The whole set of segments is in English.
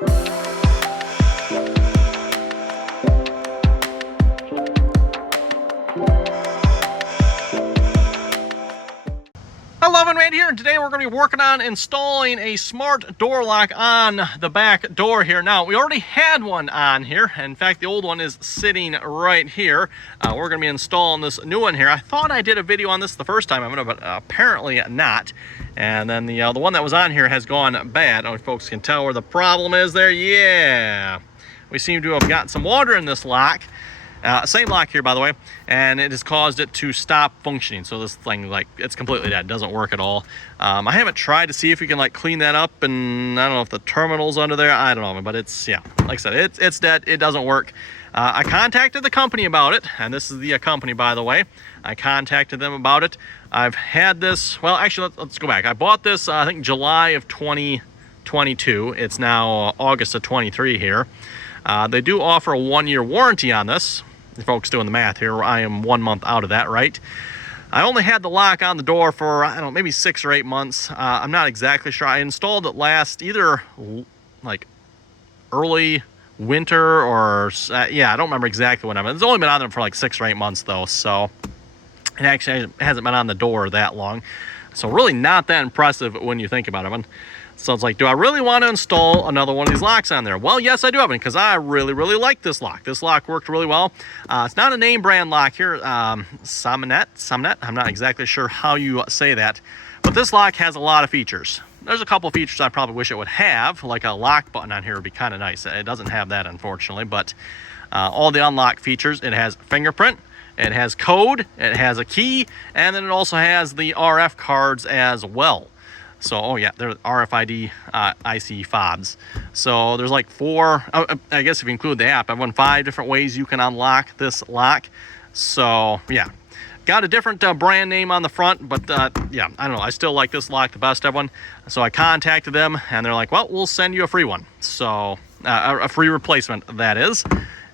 Hello, Wade here, and today we're going to be working on installing a smart door lock on the back door here. Now, we already had one on here. In fact, the old one is sitting right here. We're going to be installing this new one here. I thought I did a video on this the first time, but apparently not. And then the one that was on here has gone bad. I don't know if folks can tell where the problem is there. Yeah, we seem to have gotten some water in this lock. Same lock here, by the way, and it has caused it to stop functioning. So this thing, like, it's completely dead. It doesn't work at all. I haven't tried to see if we can, like, clean that up, and I don't know if the terminal's under there. I don't know, but it's, yeah, like I said, it's dead. It doesn't work. I contacted the company about it, and this is the company, by the way. I contacted them about it. I've had this, well, actually, let's go back. I bought this, I think, July of 2022. It's now August of 23 here. They do offer a 1-year warranty on this. If folks doing the math here, I am 1 month out of that, right? I only had the lock on the door for, I don't know, maybe 6 or 8 months. I'm not exactly sure. I installed it last either like early winter or, yeah, I don't remember exactly when. It's only been on there for like 6 or 8 months though, so it actually hasn't been on the door that long. So really not that impressive when you think about it. So it's like, do I really want to install another one of these locks on there? Well, yes, I do, because I really, really like this lock. This lock worked really well. It's not a name brand lock here. Smonet. I'm not exactly sure how you say that. But this lock has a lot of features. There's a couple features I probably wish it would have, like a lock button on here would be kind of nice. It doesn't have that, unfortunately, but all the unlock features. It has fingerprint. It has code. It has a key. And then it also has the RF cards as well. So, oh yeah, they're RFID IC fobs. So there's like 4, I guess if you include the app, I've won 5 different ways you can unlock this lock. So yeah, got a different brand name on the front, but yeah, I don't know. I still like this lock the best of one. So I contacted them and they're like, well, we'll send you a free one. So a free replacement, that is.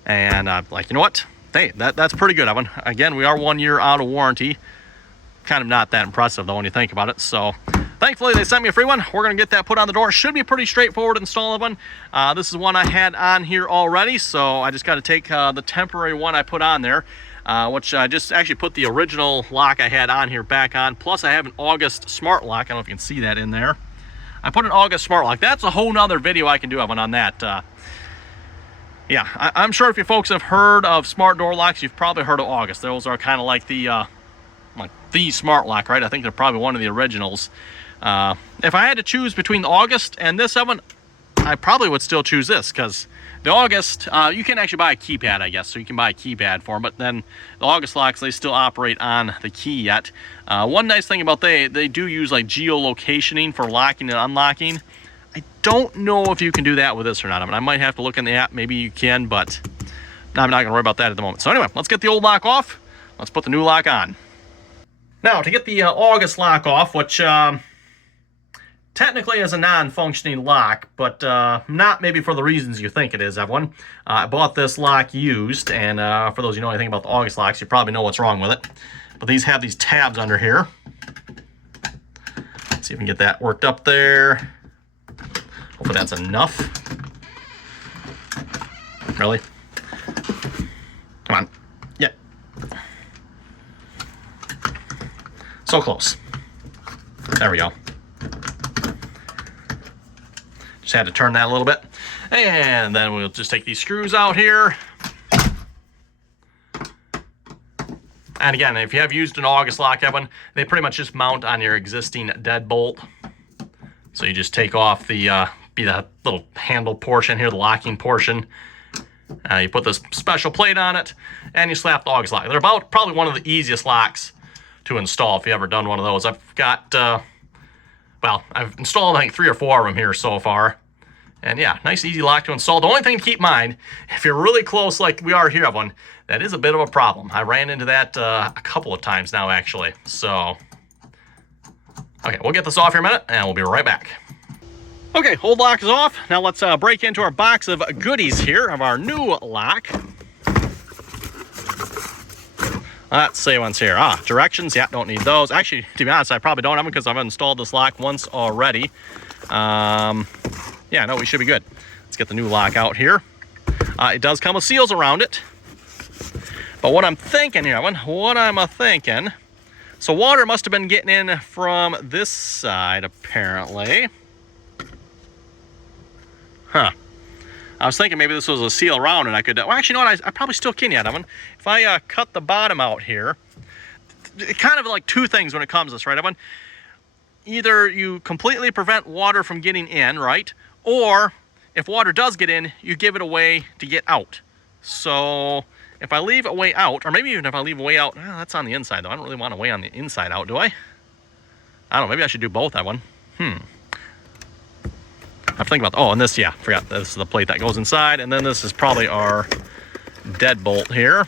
And like, you know what? Hey, that's pretty good, Evan. Again, we are 1 year out of warranty. Kind of not that impressive though when you think about it. So thankfully they sent me a free one. We're going to get that put on the door. Should be pretty straightforward install one. This is one I had on here already, so I just got to take the temporary one I put on there, which I just actually put the original lock I had on here back on. Plus I have an August smart lock. I don't know if you can see that in there. I put an August smart lock. That's a whole nother video I can do on that. Yeah, I'm sure if you folks have heard of smart door locks, you've probably heard of August. Those are kind of like the smart lock, right? I think they're probably one of the originals. If I had to choose between the August and this one, I probably would still choose this, because the August, you can actually buy a keypad, I guess, so you can buy a keypad for them, but then the August locks, they still operate on the key yet. One nice thing about they do use like geolocationing for locking and unlocking. I don't know if you can do that with this or not. I mean, I might have to look in the app, maybe you can, but I'm not gonna worry about that at the moment. So anyway, let's get the old lock off. Let's put the new lock on. Now, to get the August lock off, which technically is a non-functioning lock, but not maybe for the reasons you think it is, everyone. I bought this lock used, and for those of you know anything about the August locks, you probably know what's wrong with it. But these have these tabs under here. Let's see if we can get that worked up there. Hopefully that's enough. Really? Come on. Yeah. So close. There we go. Just had to turn that a little bit. And then we'll just take these screws out here. And again, if you have used an August lock, Evan, they pretty much just mount on your existing deadbolt. So you just take off the little handle portion here, the locking portion. You put this special plate on it, and you slap the August lock. They're probably one of the easiest locks to install if you've ever done one of those. I've got, well, I've installed like 3 or 4 of them here so far. And yeah, nice easy lock to install. The only thing to keep in mind, if you're really close like we are here, everyone, that is a bit of a problem. I ran into that a couple of times now, actually. So, okay, we'll get this off here a minute, and we'll be right back. Okay, old lock is off. Now let's break into our box of goodies here of our new lock. Let's see what's here. Directions. Yeah, don't need those. Actually, to be honest, I probably don't have them because I've installed this lock once already. Yeah, no, we should be good. Let's get the new lock out here. It does come with seals around it. But what I'm thinking here, so water must have been getting in from this side, apparently. Huh. I was thinking maybe this was a seal around and I could, well, actually, you know what, I probably still can yet, Evan. If I cut the bottom out here, kind of like two things when it comes to this, right, Evan? Either you completely prevent water from getting in, right? Or if water does get in, you give it a way to get out. So if I leave a way out, or maybe even if I leave a way out, that's on the inside though. I don't really want a way on the inside out, do I? I don't know, maybe I should do both, that one. I'm thinking about, oh, and this, yeah, forgot, this is the plate that goes inside, and then this is probably our deadbolt here.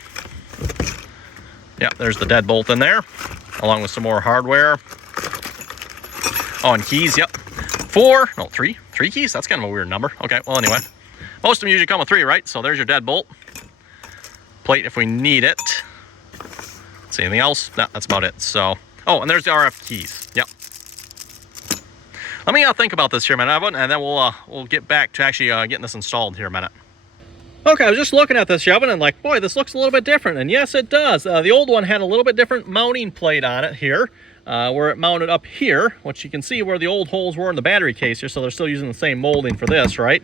Yeah, there's the deadbolt in there, along with some more hardware. Oh, and keys, yep. Three keys? That's kind of a weird number. Okay, well, anyway. Most of them usually come with 3, right? So there's your deadbolt. Plate if we need it. See anything else? No, that's about it. So, oh, and there's the RF keys. Yep. Let me think about this here a minute, Evan, and then we'll get back to actually getting this installed here a minute. Okay, I was just looking at this, Evan, and like, boy, this looks a little bit different. And yes, it does. The old one had a little bit different mounting plate on it here, where it mounted up here, which you can see where the old holes were in the battery case here, so they're still using the same molding for this, right?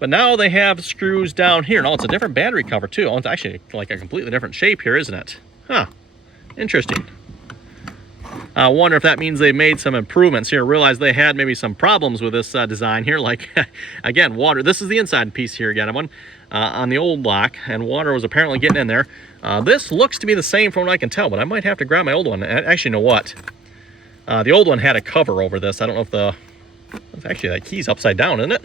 But now they have screws down here. No, it's a different battery cover too. Oh, it's actually like a completely different shape here, isn't it? Huh, interesting. I wonder if that means they made some improvements here. Realize they had maybe some problems with this design here. Like, again, water. This is the inside piece here again, Evan, on the old block, and water was apparently getting in there. This looks to be the same from what I can tell, but I might have to grab my old one. Actually, you know what? The old one had a cover over this. I don't know if it's actually, that key's upside down, isn't it?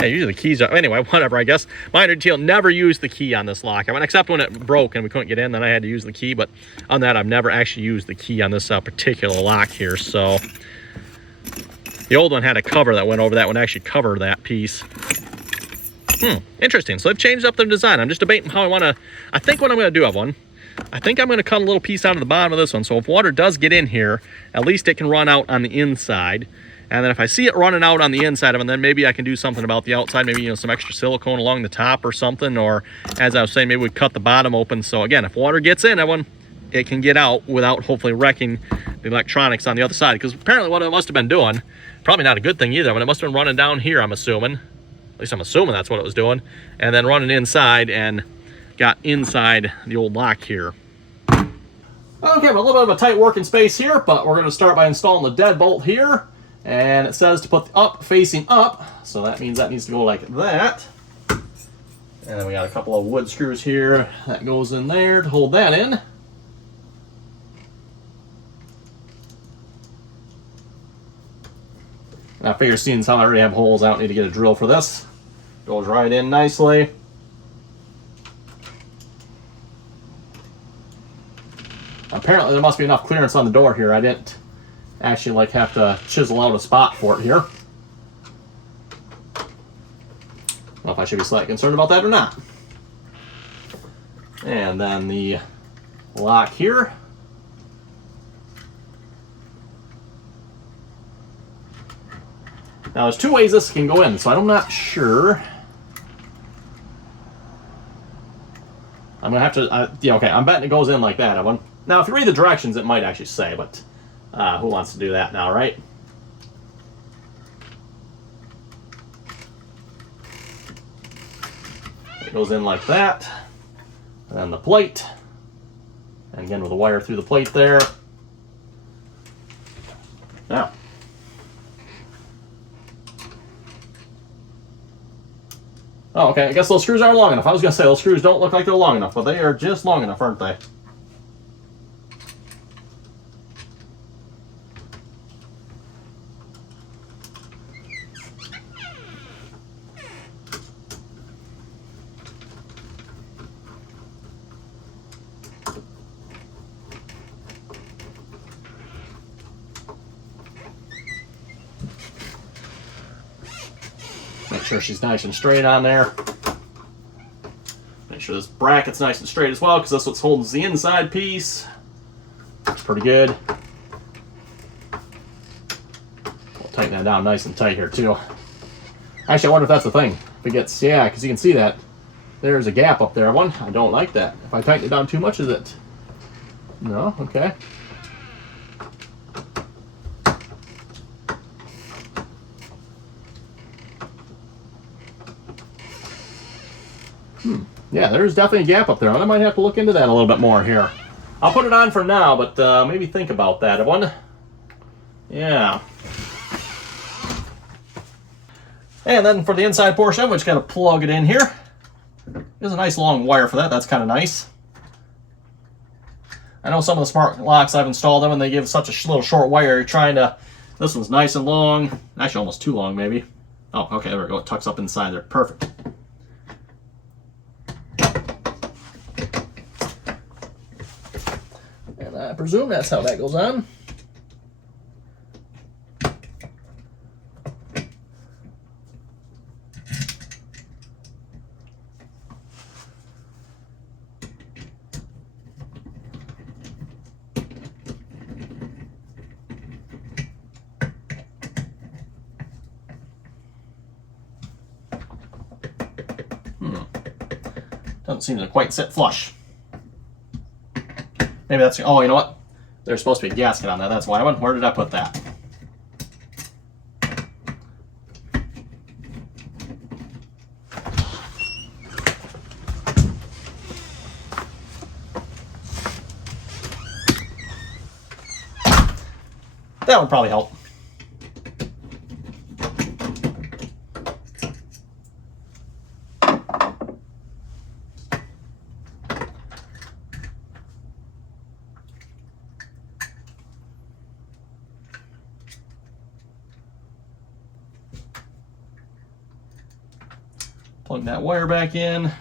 Yeah, usually the keys are, anyway, whatever, I guess. Minor detail, never used the key on this lock. I mean, except when it broke and we couldn't get in, then I had to use the key. But on that, I've never actually used the key on this particular lock here. So the old one had a cover that went over that one, actually covered that piece. Interesting. So they've changed up their design. I'm just debating how I want to, I think what I'm going to do, Evan, I think I'm going to cut a little piece out of the bottom of this one. So if water does get in here, at least it can run out on the inside. And then if I see it running out on the inside of it, then maybe I can do something about the outside, maybe, you know, some extra silicone along the top or something. Or as I was saying, maybe we cut the bottom open. So again, if water gets in, it can get out without hopefully wrecking the electronics on the other side. Because apparently what it must have been doing, probably not a good thing either, but it must have been running down here, I'm assuming. At least I'm assuming that's what it was doing. And then running inside and got inside the old lock here. Okay, a little bit of a tight working space here, but we're going to start by installing the deadbolt here. And it says to put the up facing up, so that means that needs to go like that. And then we got a couple of wood screws here that goes in there to hold that in. And I figure seeing as how I already have holes, I don't need to get a drill for this. Goes right in nicely. Apparently there must be enough clearance on the door here. I didn't actually like have to chisel out a spot for it here. I don't know if I should be slightly concerned about that or not. And then the lock here. Now there's two ways this can go in, so I'm not sure. I'm gonna have to, yeah, okay, I'm betting it goes in like that. Now if you read the directions, it might actually say, but who wants to do that now, right? It goes in like that. And then the plate. And again with a wire through the plate there. Now. Oh, okay, I guess those screws aren't long enough. I was going to say those screws don't look like they're long enough, but they are just long enough, aren't they? Make sure she's nice and straight on there. Make sure this bracket's nice and straight as well, because that's what holds the inside piece. It's pretty good. We'll tighten that down nice and tight here too. Actually, I wonder if that's the thing. If it gets, yeah, because you can see that. There's a gap up there. I don't like that. If I tighten it down too much, is it? No? Okay. Yeah, there's definitely a gap up there. I might have to look into that a little bit more here. I'll put it on for now, but maybe think about that. Yeah. And then for the inside portion, we just got to plug it in here. There's a nice long wire for that. That's kind of nice. I know some of the smart locks I've installed them and they give such a little short wire. You're trying to... This one's nice and long. Actually, almost too long, maybe. Oh, okay, there we go. It tucks up inside there. Perfect. And I presume that's how that goes on. Doesn't seem to quite sit flush. Maybe that's... Oh, you know what? There's supposed to be a gasket on that. That's why I went. Where did I put that? That would probably help. Plug that wire back in.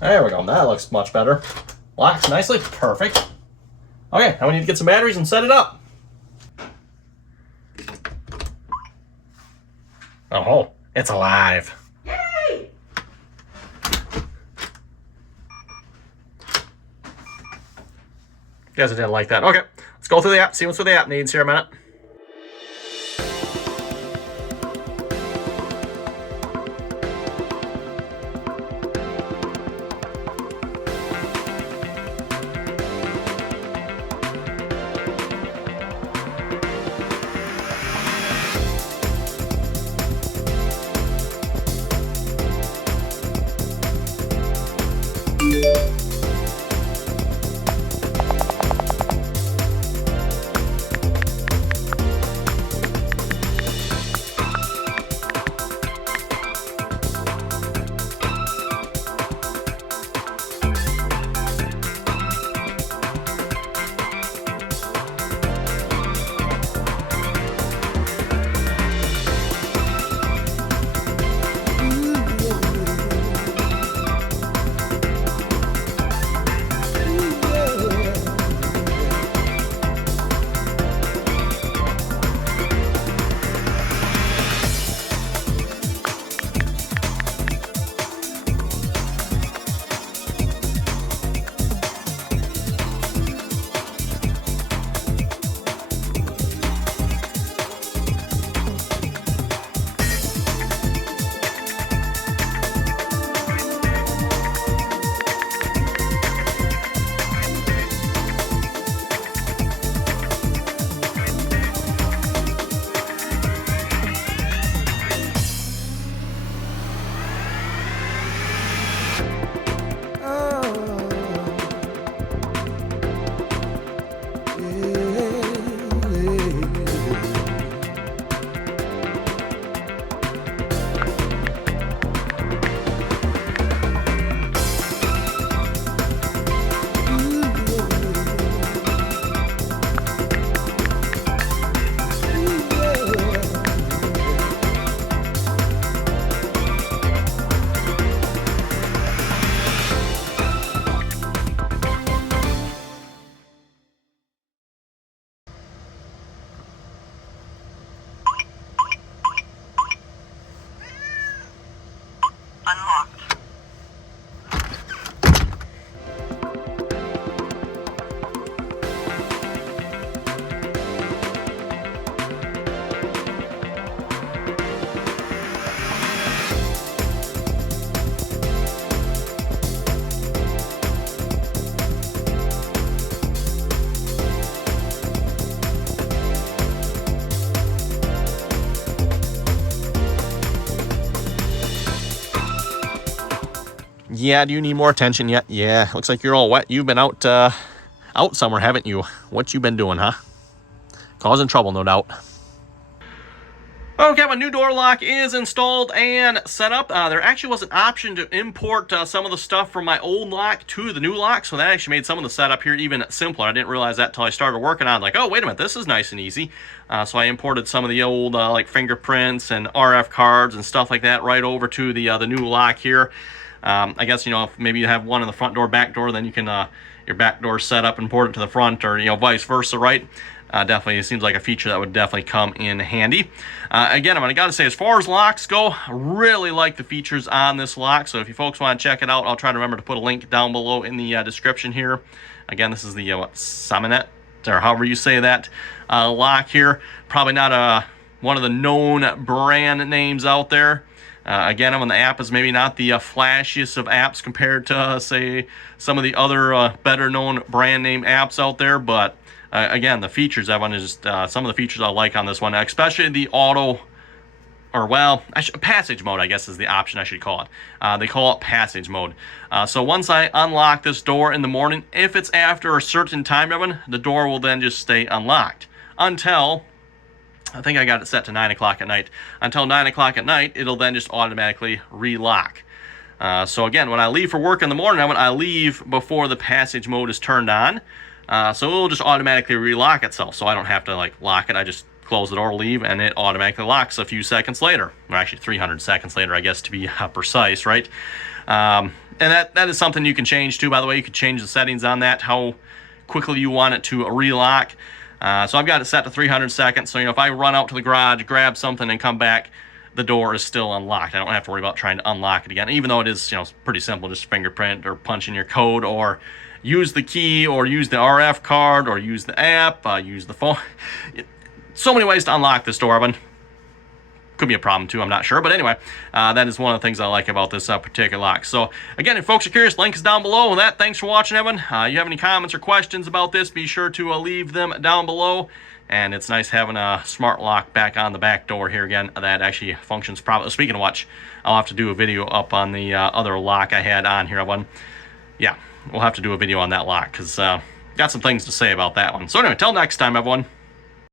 There we go. That looks much better. Locks nicely. Perfect. Okay, now we need to get some batteries and set it up. Oh, it's alive. Yay! Guess I didn't like that. Okay, let's go through the app, see what the app needs here a minute. unlocked. Yeah, do you need more attention yet? Yeah, looks like you're all wet. You've been out somewhere, haven't you? What you been doing, huh? Causing trouble, no doubt. Okay, my new door lock is installed and set up. There actually was an option to import some of the stuff from my old lock to the new lock, so that actually made some of the setup here even simpler. I didn't realize that until I started working on it. Like, oh, wait a minute, this is nice and easy. So I imported some of the old like fingerprints and RF cards and stuff like that right over to the new lock here. I guess, you know, if maybe you have one in the front door, back door, then you can your back door set up and port it to the front, or, you know, vice versa, right? Definitely, it seems like a feature that would definitely come in handy. Again, I got to say, as far as locks go, I really like the features on this lock. So if you folks want to check it out, I'll try to remember to put a link down below in the description here. Again, this is the Smonet, or however you say that, lock here. Probably not one of the known brand names out there. Again, the app is maybe not the flashiest of apps compared to, say, some of the other better-known brand name apps out there, but again, the features, Evan, is just some of the features I like on this one, especially the auto, or, well, passage mode, I guess is the option I should call it. They call it passage mode. So once I unlock this door in the morning, if it's after a certain time, Evan, the door will then just stay unlocked until, I think I got it set to 9 o'clock at night. Until 9 o'clock at night, it'll then just automatically relock. So again, when I leave for work in the morning, I leave before the passage mode is turned on. So it'll just automatically relock itself. So I don't have to like lock it. I just close the door, leave, and it automatically locks a few seconds later. Or actually 300 seconds later, I guess, to be precise, right? And that is something you can change too, by the way. You can change the settings on that, how quickly you want it to relock. So I've got it set to 300 seconds. So, you know, if I run out to the garage, grab something, and come back, the door is still unlocked. I don't have to worry about trying to unlock it again, even though it is, you know, pretty simple. Just fingerprint or punch in your code, or use the key, or use the RF card, or use the app, use the phone. So many ways to unlock this door, Evan. Could be a problem too, I'm not sure. But anyway, that is one of the things I like about this particular lock. So again, if folks are curious, link is down below. With that, thanks for watching, Evan. You have any comments or questions about this, be sure to leave them down below. And it's nice having a smart lock back on the back door here again. That actually functions properly. Speaking of which, I'll have to do a video up on the other lock I had on here, Evan. Yeah, we'll have to do a video on that lock, because got some things to say about that one. So anyway, till next time, everyone.